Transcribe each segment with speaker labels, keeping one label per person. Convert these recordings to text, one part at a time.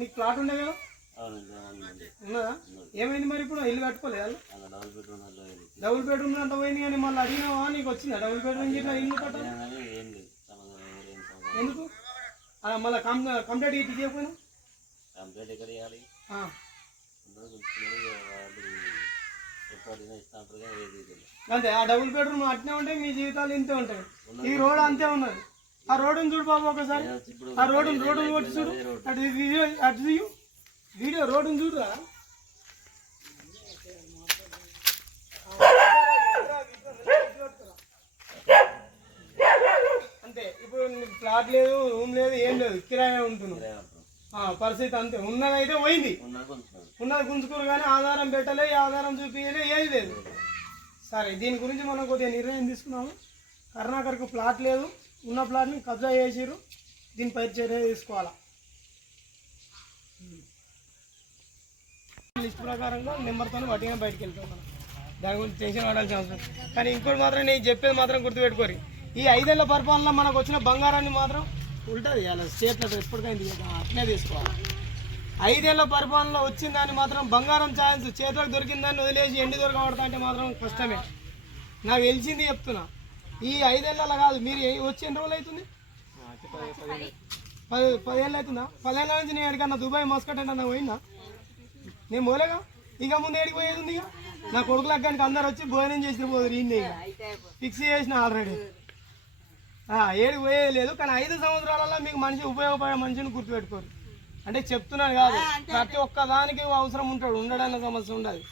Speaker 1: నీకు ప్లాట్ ఉండే కదా? ఉన్నదా? ఏమైంది మరి ఇప్పుడు? ఇల్లు కట్టుకోలేదు?
Speaker 2: డబుల్ బెడ్రూమ్
Speaker 1: అంత పోయింది కానీ మళ్ళీ అడిగినావా? నీకు వచ్చిందా? డబుల్ బెడ్రూమ్ ఇట్లా ఇల్లు కట్టాలి? ఎందుకు? మళ్ళీ కంప్లీట్ ఇటు చేయకపోయినా
Speaker 2: కంప్లీట్ ఎక్కడ లేదు.
Speaker 1: అంతే ఆ డబుల్ బెడ్రూమ్ అట్నే ఉంటాయి మీ జీవితాలు ఇంతే ఉంటాయి. ఈ రోడ్ అంతే ఉన్నది. ఆ రోడ్డుని చూడు బాబు ఒకసారి. ఆ రోడ్డుని రోడ్డుని కొట్టి చూడు.
Speaker 2: రోడ్డు.
Speaker 1: అటు వీడియో అటు తీయు వీడియో రోడ్డుని చూడురా. అంతే ఇప్పుడు ప్లాట్ లేదు రూమ్ లేదు ఏం లేదు కిరాయి. ఆ, పరిస్థితి అంతే. ఉన్నదైతే పోయింది. ఉన్నది గుంజుకోరు కానీ ఆధారం పెట్టలే ఆధారం చూపించలే ఏది లేదు. సరే దీని గురించి మనం కొద్దిగా నిర్ణయం తీసుకున్నాము. కరుణాకర్కి ప్లాట్ లేదు. ఉన్న ప్లాట్ని కబ్జా చేసిర్రు. దీనిపై చర్య తీసుకోవాలా. లిస్ట్ ప్రకారంగా నెంబర్తో వడ్డీగా బయటకు వెళ్తాం దాని గురించి టెన్షన్ పడాల్సిన అవసరం కానీ ఇంకోటి మాత్రం నేను చెప్పేది మాత్రం గుర్తుపెట్టుకోరు. ఈ ఐదేళ్ళ పరిపాలన మనకు వచ్చిన బంగారాన్ని మాత్రం ఉంటుంది అలా స్టేట్లో ఎప్పటికైనా అట్లే తీసుకోవాలి. ఐదేళ్ళ పరిపాలనలో వచ్చిన దాన్ని మాత్రం బంగారం ఛాన్స్ చేతులకు దొరికిందాన్ని వదిలేసి ఎండి దొరకబడతా అంటే మాత్రం కష్టమే. నాకు తెలిసింది చెప్తున్నా. ఈ ఐదేళ్ళ కాదు మీరు వచ్చి ఎన్ని రోజులు అవుతుంది? పది పదేళ్ళు అవుతుందా? పదేళ్ళ నుంచి నేను ఎక్కడికన్నా దుబాయ్ మస్కట్ అంటే నాకు పోయిందా? నేను పోలేగా? ఇక ముందు ఏడికి పోయేది ఉంది ఇక? నా కొడుకుల అక్కడికి అందరు వచ్చి భోజనం చేసిన పోదు ఈయన ఇక. ఫిక్స్ చేసిన ఆల్రెడీ ఏడికి పోయేది లేదు కానీ ఐదు సంవత్సరాలలో మీకు మనిషి ఉపయోగపడే మనిషిని గుర్తుపెట్టుకోరు. అంటే చెప్తున్నాను కాదు ప్రతి ఒక్క దానికి అవసరం ఉంటాడు ఉండడానికి సమస్య ఉండదు.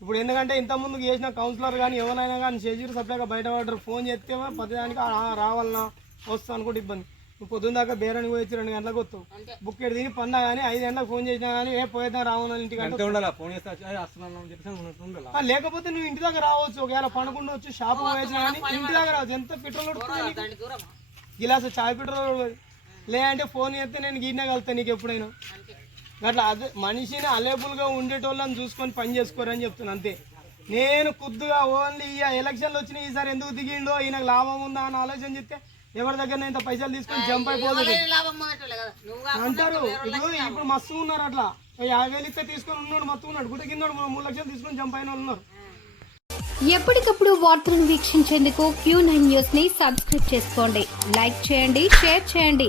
Speaker 1: ఇప్పుడు ఎందుకంటే ఇంత ముందుకు చేసిన కౌన్సిలర్ కానీ ఎవరైనా కానీ చేసిరు సప్లైగా బయట పడ్డారు ఫోన్ చేస్తే ప్రతిదానికి "ఆ, రావాలన్నా వస్తా అనుకుంటే ఇబ్బంది. నువ్వు పొద్దున్న దాకా బేరానికి పోయి రెండు గంటలకు వస్తావు. బుక్ ఎడు తిని పన్నా కానీ ఐదు గంటలకు ఫోన్ చేసినా కానీ ఏ పోయేద్దాం రావాలని ఇంటికి అంటే
Speaker 3: ఉండాలి? ఫోన్ చేస్తే వచ్చి, "అయ్, వస్తున్నాను అని చెప్పేసి ఉన్నట్టు ఉండాలి?
Speaker 1: ఆ, లేకపోతే నువ్వు ఇంటి దగ్గర రావచ్చు. ఒకవేళ పనుకుండా వచ్చి షాప్ పోయేసినా కానీ ఇంటి దగ్గర రావచ్చు. ఎంత పెట్రోల్? గిలాసు చాయ్ పెట్రోల్ లేదంటే ఫోన్ చేస్తే నేను గిన్నె కలుగుతాను నీకు ఎప్పుడైనా. అట్లా అదే మనిషిని అలేబుల్గా ఉండేటోళ్ళని చూసుకొని పని చేసుకోరని చెప్తున్నా అంతే. నేను కొద్దిగా ఓన్లీ ఈ ఎలక్షన్లు వచ్చిన ఈసారి ఎందుకు దిగిండో ఈయనకు లాభం ఉందా అని ఆలోచన చెప్తే ఎవరి దగ్గర ఇంత పైసలు తీసుకొని జంప్ అయిపోతుంది అంటారు ఇప్పుడు ఇప్పుడు మస్తు ఉన్నారు అట్లా. యాభై వేలు ఇస్తే తీసుకొని ఉన్నాడు మస్తు ఉన్నాడు గుట్ట కింద మూడు లక్షలు తీసుకొని జంప్ అయిన ఉన్నారు.
Speaker 4: ఎప్పటికప్పుడు వార్తలను వీక్షించేందుకు క్యూ నైన్ న్యూస్ని సబ్స్క్రైబ్ చేసుకోండి. లైక్ చేయండి షేర్ చేయండి.